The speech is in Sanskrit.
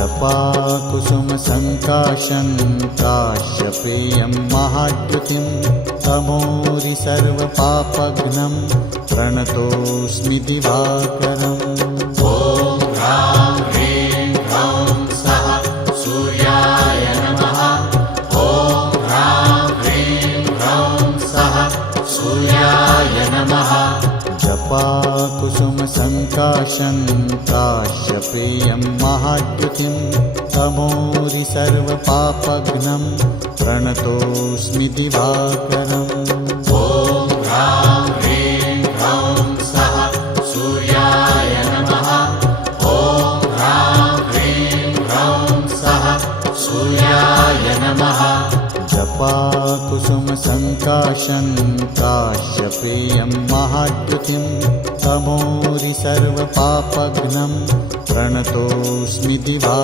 जपाकुसुमसङ्काशं काश्यपेयं महाद्युतिं तमोरि सर्वपापघ्नं प्रणतोऽस्मि दिवाकरम्। ॐ ह्रां ह्रीं ह्रौं सः सूर्याय नमः। ॐ ह्रां ह्रीं ह्रौं सः सूर्याय नमः। जपाकुसुमसङ्काशं काश्यपेयं महाद्युतिं तमोरि सर्वपापघ्नं प्रणतोऽस्मि दिवाकरम्। ॐ ह्रां ह्रीं ह्रौं सः सूर्याय नमः। ॐ ह्रां ह्रीं ह्रौं सः सूर्याय नमः। जपाकुसुमसङ्काशं काश्यपेयं महाद्युतिं तमोरि सर्वपापघ्नं प्रणतोऽस्मि दिवा